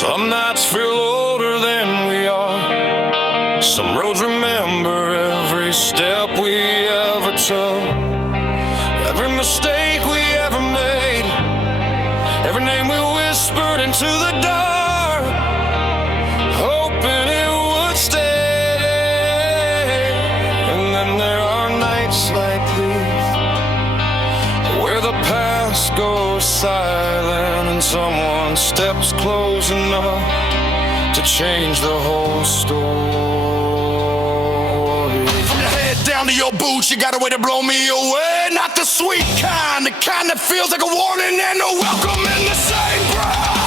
Some nights feel older than we are. Some roads remember every step we ever took, every mistake we ever made, every name we whispered into the dark, hoping it would stay. And then there are nights like these, where the past goes silent and someone steps close enough to change the whole story. From your head down to your boots, you got a way to blow me away. Not the sweet kind, the kind that feels like a warning and a welcome in the same breath.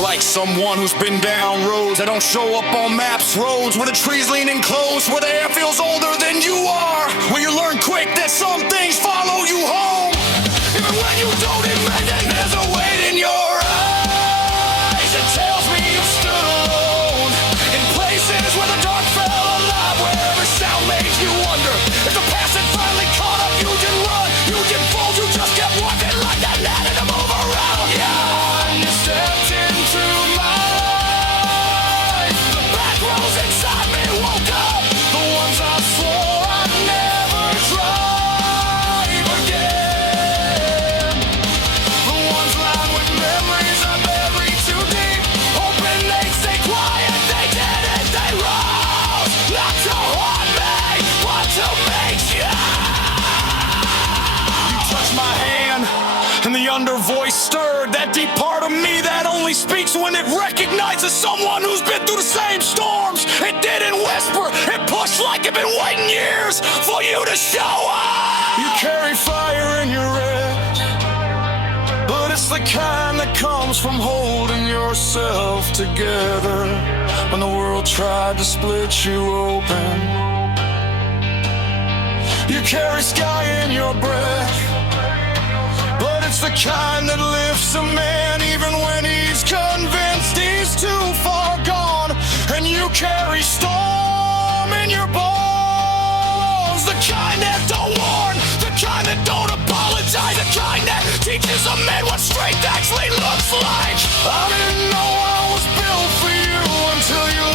Like someone who's been down roads that don't show up on maps. Roads where the trees leaning close, where the air feels older than you are, where you learn quick that some things follow you home, even when you don't imagine there's a weight in your eyes. It tells me you stood alone in places where the dark fell alive, where every sound made you wonder if the past had finally caught up. You didn't run, you didn't fold, you just kept walking like that net to move around. Yeah, and you stepped into my life. The back rows inside me woke up, the ones I swore I'd never drive again, the ones lined with memories I buried too deep, hoping they'd stay quiet. They didn't, they rose, not to haunt me, but to make you. You touched my hand, and the under voice stirred that deep part of me that only speaks when it recognizes someone who's been through the same storms. It didn't whisper, it pushed like it'd been waiting years for you to show up. You carry fire in your ribs, but it's the kind that comes from holding yourself together when the world tried to split you open. You carry sky in your breath, but it's the kind that lifts a man even when he's convinced he's too far gone. And you carry storm in your bones, the kind that don't warn, the kind that don't apologize, the kind that teaches a man what strength actually looks like. I didn't know I was built for you until you